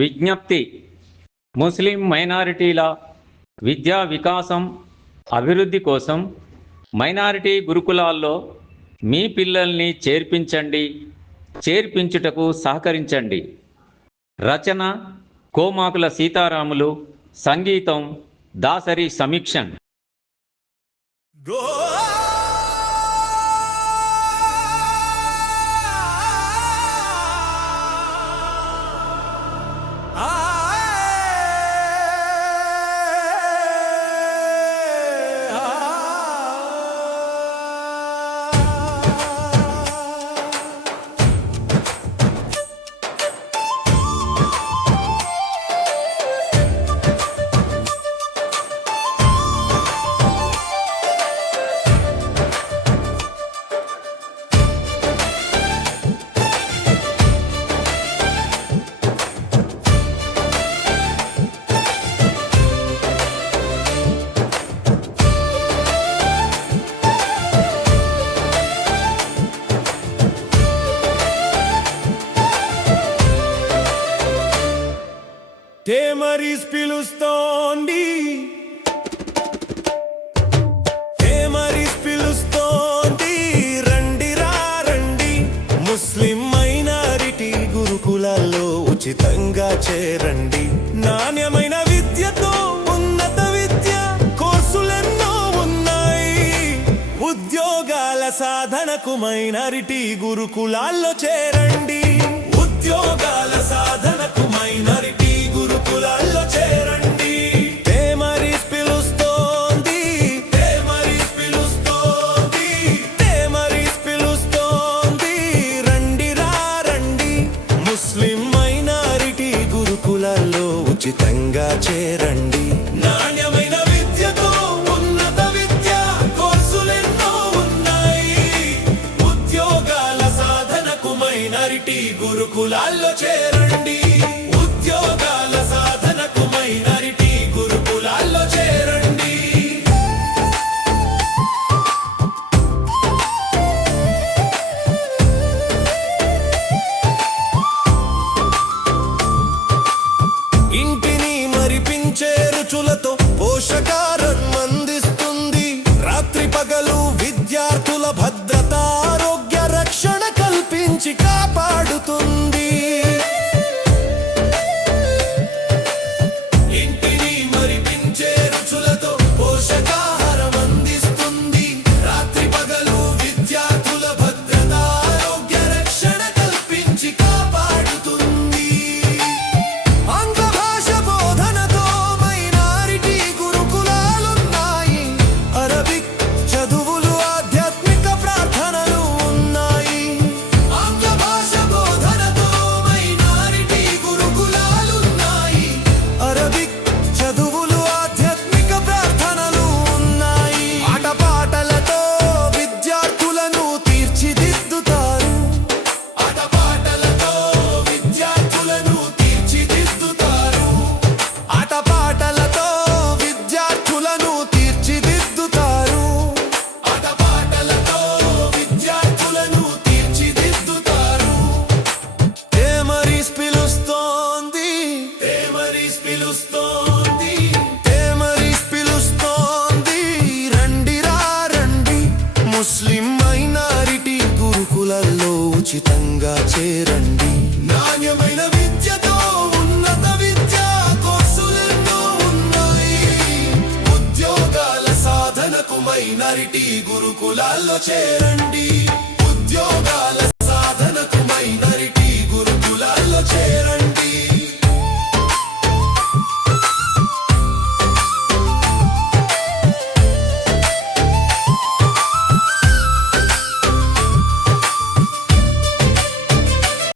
విజ్ఞప్తి: ముస్లిం మైనారిటీల విద్యా వికాసం, అభివృద్ధి కోసం మైనారిటీ గురుకులాల్లో మీ పిల్లల్ని చేర్పించుటకు సహకరించండి. రచన: కోమాకుల సీతారాములు. సంగీతం: దాసరి సమీక్షణ్. తేమరీస్ పిలుస్తోంది, తేమరీస్ పిలుస్తోంది, రండిరా రండి. ముస్లిం మైనారిటీ గురుకులాల్లో ఉచితంగా చేరండి. నాణ్యమైన విద్యతో ఉన్నత విద్య కోర్సులెన్నో ఉన్నాయి. ఉద్యోగాల సాధనకు మైనారిటీ గురుకులాల్లో చేరండి. ఉద్యోగాల సాధనకు మైనారిటీ గురుకులాల్లో చేరండి. తేమరీస్ పిలుస్తోంది, తేమరీస్ పిలుస్తోంది, తేమరీస్ పిలుస్తోంది, రండిరా రండి. ముస్లిం మైనారిటీ గురుకులాల్లో ఉచితంగా చేరండి. నాణ్యమైన విద్యతో ఉన్నత విద్య కోర్సులెన్నో ఉన్నాయి. ఉద్యోగాల సాధనకు మైనారిటీ గురుకులాల్లో చేరండి. ఉద్యోగాల సాధనకు మైనారిటీ గురుకులాల్లో చేరండి. ఇంటిని మరిపించే రుచులతో పోషకారం అందిస్తుంది. రాత్రి పగలు విద్యార్థుల భద్రత, ఆరోగ్య రక్షణ కల్పించి కాపాడుతుంది. ఇంటిని మరిపించే రుచులతో పోషకాహారం అందిస్తుంది. రాత్రి పగలు విద్యార్థుల భద్రత, ఆరోగ్య రక్షణ కల్పించి కాపాడుతుంది. ఆంగ్ల భాష బోధనతో మైనారిటీ గురుకులాలున్నాయి. అరబిక్ చదువులు, ఆధ్యాత్మిక ప్రార్థనలు ఉన్నాయి. ఆంగ్ల భాష బోధనతో మైనారిటీ గురుకులాలున్నాయి. అరబిక్ చదువులు, ఆధ్యాత్మిక ప్రార్థనలు ఉన్నాయి. ఆటపాటలతో విద్యార్థులను తీర్చిదిద్దుతారు. ఆటపాటలతో విద్యార్థులను తీర్చిదిద్దుతారు. ఆటపాటలతో విద్యార్థులను తీర్చిదిద్దుతారు. ఆటపాటలతో విద్యార్థులను తీర్చిదిద్దుతారు. తేమరీస్ పిలుస్తోంది, తేమరీస్ పిలుస్తోంది, తేమరీస్ పిలుస్తోంది, రండిరా రండి. ముస్లిం మైనారిటీ గురుకులాల్లో ఉచితంగా చేరండి. నాణ్యమైన విద్యతో ఉన్నత విద్య కోర్సులెన్నో ఉన్నాయి. ఉద్యోగాల సాధనకు మైనారిటీ గురుకులాల్లో చేరండి. ఉద్యోగాల